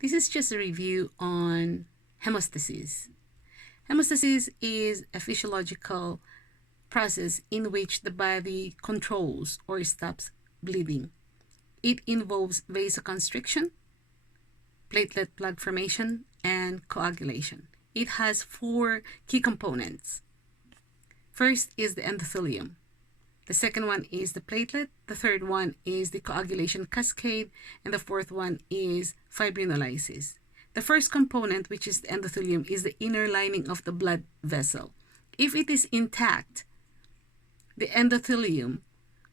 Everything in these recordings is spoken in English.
This is just a review on hemostasis. Hemostasis is a physiological process in which the body controls or stops bleeding. It involves vasoconstriction, platelet plug formation, and coagulation. It has 4 key components. First is the endothelium. The second one is the platelet. The third one is the coagulation cascade. And the fourth one is fibrinolysis. The first component, which is the endothelium, is the inner lining of the blood vessel. If it is intact, the endothelium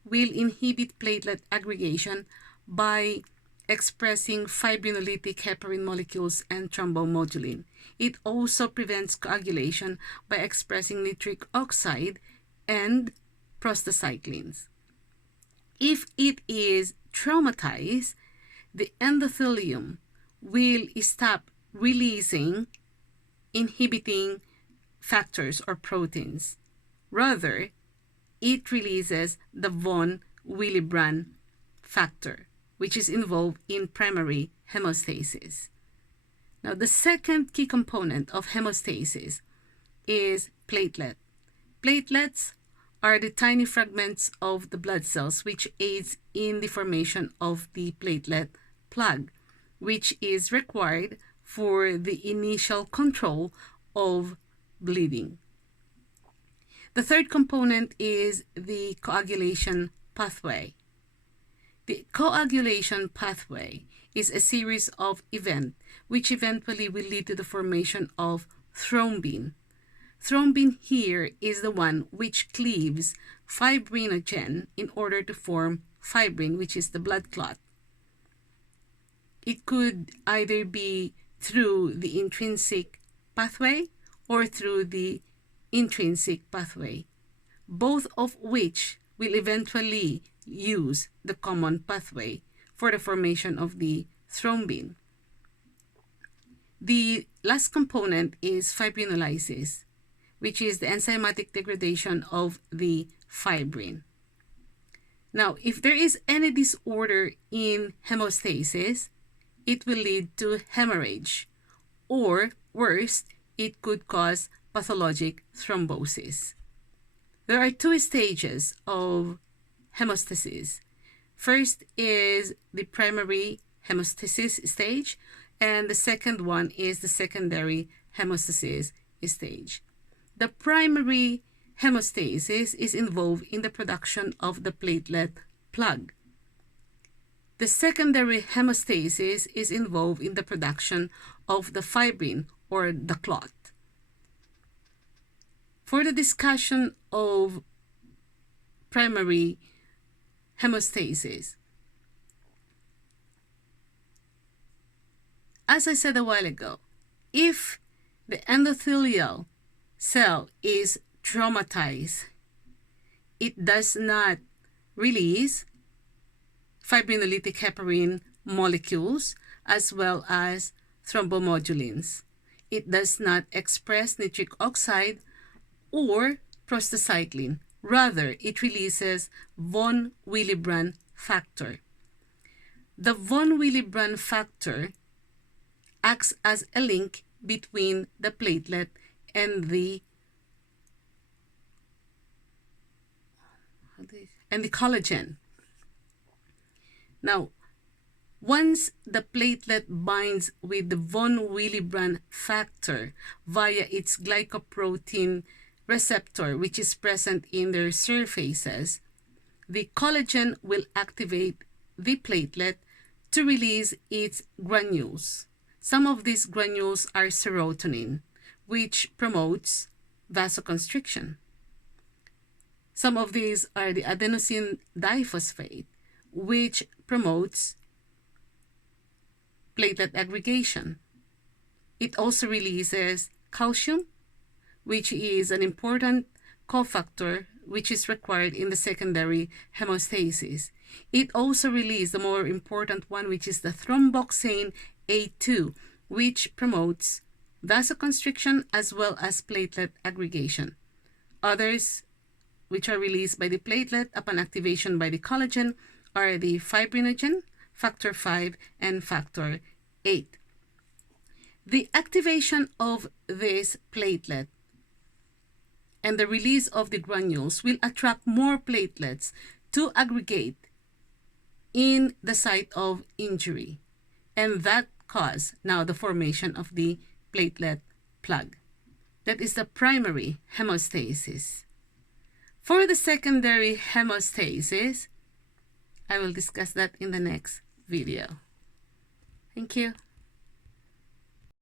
will inhibit platelet aggregation by expressing fibrinolytic heparin molecules and thrombomodulin. It also prevents coagulation by expressing nitric oxide and prostacyclins. If it is traumatized, the endothelium will stop releasing inhibiting factors or proteins. Rather, it releases the von Willebrand factor, which is involved in primary hemostasis. Now, the second key component of hemostasis is platelet. Platelets are the tiny fragments of the blood cells which aids in the formation of the platelet plug, which is required for the initial control of bleeding. The third component is the coagulation pathway. The coagulation pathway is a series of events which eventually will lead to the formation of thrombin. Thrombin here is the one which cleaves fibrinogen in order to form fibrin, which is the blood clot. It could either be through the intrinsic pathway or through the intrinsic pathway, both of which will eventually use the common pathway for the formation of the thrombin. The last component is fibrinolysis, which is the enzymatic degradation of the fibrin. Now, if there is any disorder in hemostasis, it will lead to hemorrhage, or worse, it could cause pathologic thrombosis. There are 2 stages of hemostasis. First is the primary hemostasis stage, and the second one is the secondary hemostasis stage. The primary hemostasis is involved in the production of the platelet plug. The secondary hemostasis is involved in the production of the fibrin or the clot. For the discussion of primary hemostasis, as I said a while ago, if the endothelial cell is traumatized, it does not release fibrinolytic heparin molecules as well as thrombomodulins. It does not express nitric oxide or prostacyclin. Rather, it releases von Willebrand factor. The von Willebrand factor acts as a link between the platelet and the collagen. Now, once the platelet binds with the von Willebrand factor via its glycoprotein receptor, which is present in their surfaces, the collagen will activate the platelet to release its granules. Some of these granules are serotonin, which promotes vasoconstriction. Some of these are the adenosine diphosphate, which promotes platelet aggregation. It also releases calcium, which is an important cofactor which is required in the secondary hemostasis. It also releases the more important one, which is the thromboxane A2, which promotes vasoconstriction as well as platelet aggregation. Others which are released by the platelet upon activation by the collagen are the fibrinogen, factor 5, and factor 8. The activation of this platelet and the release of the granules will attract more platelets to aggregate in the site of injury, and that cause now the formation of the platelet plug. That is the primary hemostasis. For the secondary hemostasis, I will discuss that in the next video. Thank you.